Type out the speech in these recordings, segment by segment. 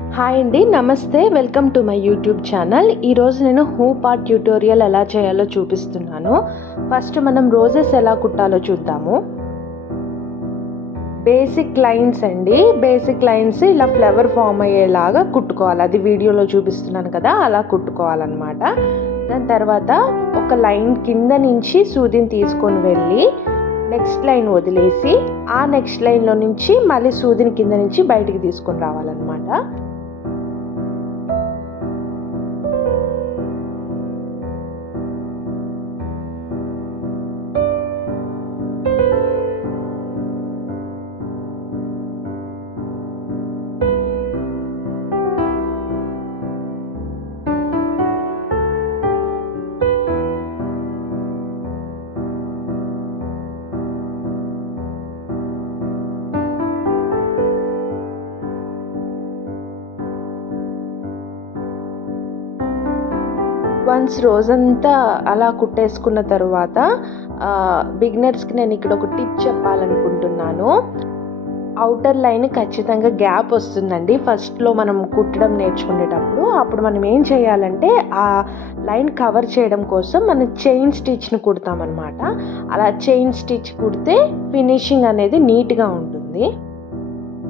Hi అండి, నమస్తే. Welcome to my YouTube channel. ఈరోజు నేను హూ పార్ట్ ట్యూటోరియల్ ఎలా చేయాలో చూపిస్తున్నాను. ఫస్ట్ మనం రోజెస్ ఎలా కుట్టాలో చూద్దాము. బేసిక్ లైన్స్ అండి. బేసిక్ లైన్స్ ఇలా ఫ్లవర్ ఫామ్ అయ్యేలాగా కుట్టుకోవాలి. అది వీడియోలో చూపిస్తున్నాను కదా, అలా కుట్టుకోవాలన్నమాట. దాని తర్వాత ఒక లైన్ కింద నుంచి సూదిని తీసుకొని వెళ్ళి నెక్స్ట్ లైన్ వదిలేసి ఆ నెక్స్ట్ లైన్లో నుంచి మళ్ళీ సూదిని కింద నుంచి బయటికి తీసుకొని రావాలన్నమాట. వన్స్ రోజంతా అలా కుట్టేసుకున్న తర్వాత బిగినర్స్కి నేను ఇక్కడ ఒక టిప్ చెప్పాలనుకుంటున్నాను. అవుటర్ లైన్ ఖచ్చితంగా గ్యాప్ వస్తుందండి ఫస్ట్లో మనం కుట్టడం నేర్చుకునేటప్పుడు. అప్పుడు మనం ఏం చేయాలంటే ఆ లైన్ కవర్ చేయడం కోసం మనం చైన్ స్టిచ్ని కుడతామన్నమాట. అలా చైన్ స్టిచ్ కుడితే ఫినిషింగ్ అనేది నీట్గా ఉంటుంది.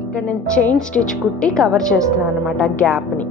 ఇక్కడ నేను చైన్ స్టిచ్ కుట్టి కవర్ చేస్తున్నాను అనమాట గ్యాప్ని.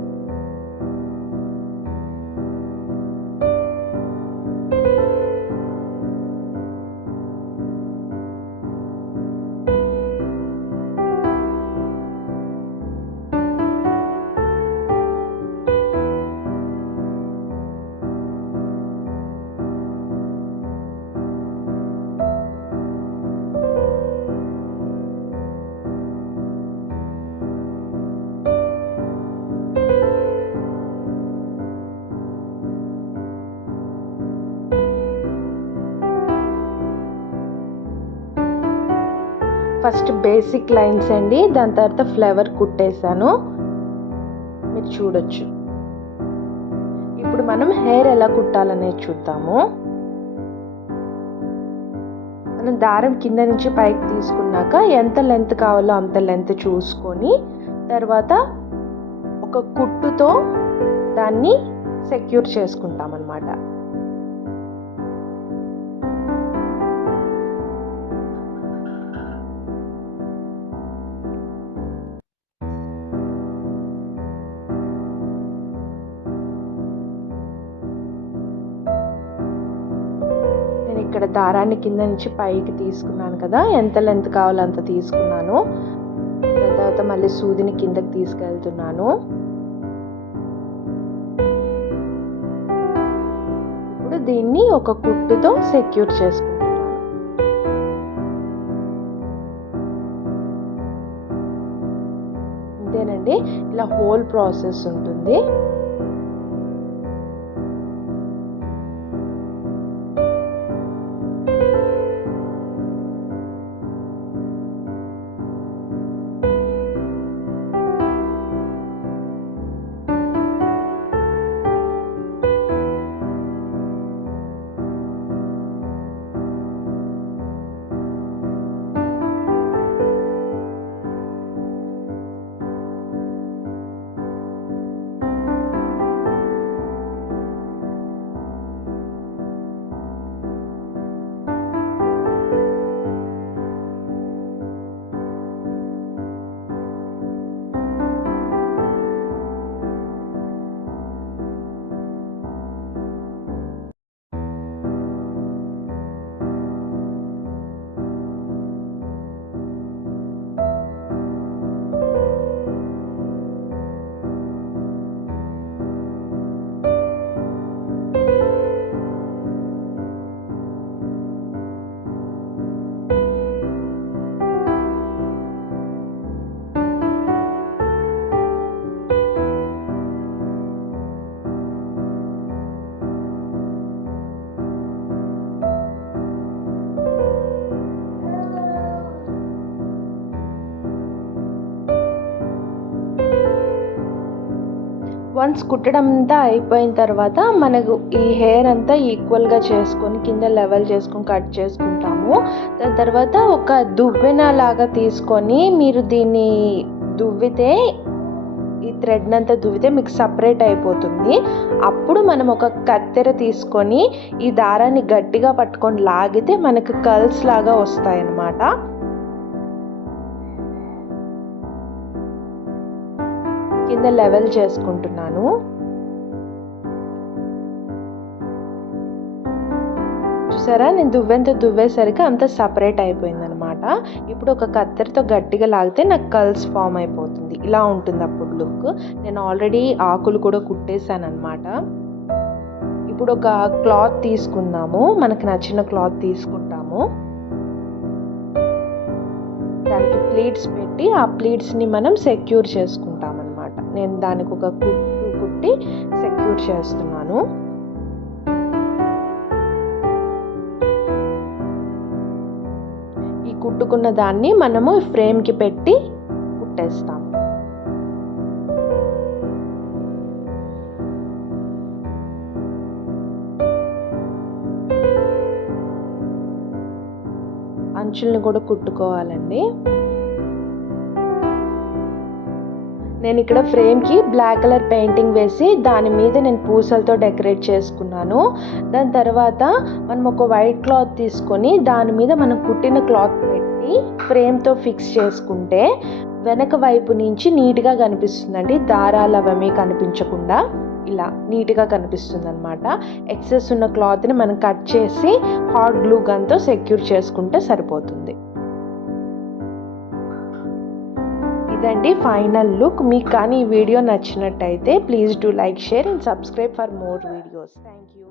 ఫస్ట్ బేసిక్ లైన్స్ అండి, దాని తర్వాత ఫ్లవర్ కుట్టేశాను, మీరు చూడొచ్చు. ఇప్పుడు మనం హెయిర్ ఎలా కుట్టాలనేది చూద్దాము. మనం దారం కింద నుంచి పైకి తీసుకున్నాక ఎంత లెంత్ కావాలో అంత లెంత్ చూసుకొని తర్వాత ఒక కుట్టుతో దాన్ని సెక్యూర్ చేసుకుంటాం అన్నమాట. ఇక్కడ దారాన్ని కింద నుంచి పైకి తీసుకున్నాను కదా, ఎంత లెంత్ కావాలో అంత తీసుకున్నాను. దాని తర్వాత మళ్ళీ సూదిని కిందకి తీసుకెళ్తున్నాను. ఇప్పుడు దీన్ని ఒక కుట్టుతో సెక్యూర్ చేసుకుంటున్నాను. అంతేనండి, ఇలా హోల్ ప్రాసెస్ ఉంటుంది. వన్స్ కుట్టడం అంతా అయిపోయిన తర్వాత మనకు ఈ హెయిర్ అంతా ఈక్వల్గా చేసుకొని కింద లెవెల్ చేసుకొని కట్ చేసుకుంటాము. దాని తర్వాత ఒక దువ్వెన లాగా తీసుకొని మీరు దీన్ని దువ్వితే ఈ థ్రెడ్ అంతా దువ్వితే మీకు సపరేట్ అయిపోతుంది. అప్పుడు మనం ఒక కత్తెర తీసుకొని ఈ దారాన్ని గట్టిగా పట్టుకొని లాగితే మనకు కర్ల్స్ లాగా వస్తాయి అన్నమాట. కింద లెవెల్ చేసుకుంటున్నాను. చూసారా, నేను దువ్వేసరికి అంత సపరేట్ అయిపోయింది అనమాట. ఇప్పుడు ఒక కత్తెరతో గట్టిగా లాగితే నాకు కర్ల్స్ ఫామ్ అయిపోతుంది. ఇలా ఉంటుంది అప్పుడు లుక్. నేను ఆల్రెడీ ఆకులు కూడా కుట్టేశాను అనమాట. ఇప్పుడు ఒక క్లాత్ తీసుకుందాము. మనకు నచ్చిన క్లాత్ తీసుకుంటాము. దానికి ప్లీట్స్ పెట్టి ఆ ప్లీట్స్ని మనం సెక్యూర్ చేసుకుంటాం అనమాట. నేను దానికి ఒక కుట్టి సెక్యూర్ చేస్తున్నాను. కుట్టుకున్న దాన్ని మనము ఫ్రేమ్కి పెట్టి కుట్టేస్తాము. అంచుల్ని కూడా కుట్టుకోవాలండి. నేను ఇక్కడ ఫ్రేమ్కి బ్లాక్ కలర్ పెయింటింగ్ వేసి దాని మీద నేను పూసలతో డెకరేట్ చేసుకున్నాను. దాని తర్వాత మనం ఒక వైట్ క్లాత్ తీసుకొని దాని మీద మనం కుట్టిన క్లాత్ పెట్టి ఫ్రేమ్తో ఫిక్స్ చేసుకుంటే వెనక వైపు నుంచి నీట్గా కనిపిస్తుందండి. దారాలు అవన్నీ కనిపించకుండా ఇలా నీట్గా కనిపిస్తుంది అనమాట. ఎక్సెస్ ఉన్న క్లాత్ని మనం కట్ చేసి హాట్ గ్లూ గన్తో సెక్యూర్ చేసుకుంటే సరిపోతుంది. ఇదండి ఫైనల్ లుక్. మీకు కానీ ఈ వీడియో నచ్చినట్టయితే please do like, share and subscribe for more videos. Thank you.